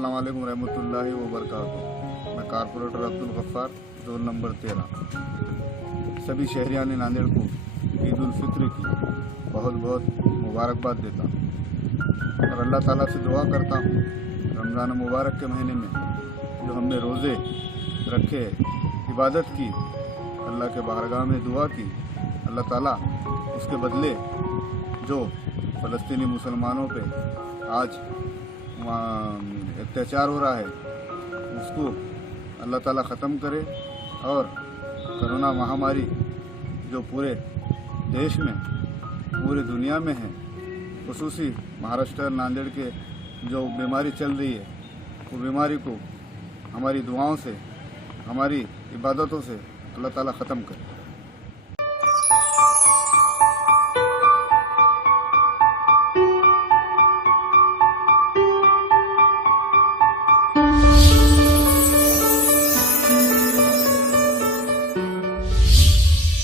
अस्सलाम वालेकुम रहमतुल्लाहि व बरकातुहू। मैं corporator Abdul Gaffar, zone number 13, सभी शहरियान नांदेड़ को ईद उल फित्र की बहुत बहुत मुबारकबाद देता हूँ और अल्लाह ताला से दुआ करता हूँ रमज़ान मुबारक के महीने में जो हमने रोज़े रखे, इबादत की, अल्लाह के बारगाह में दुआ की, अल्लाह ताला उसके बदले जो फ़लस्तीनी मुसलमानों पे आज अत्याचार हो रहा है उसको अल्लाह ताला ख़त्म करे और कोरोना महामारी जो पूरे देश में, पूरी दुनिया में है, खुसूसी महाराष्ट्र नांदेड़ के जो बीमारी चल रही है, वो बीमारी को हमारी दुआओं से, हमारी इबादतों से अल्लाह ताला ख़त्म करे।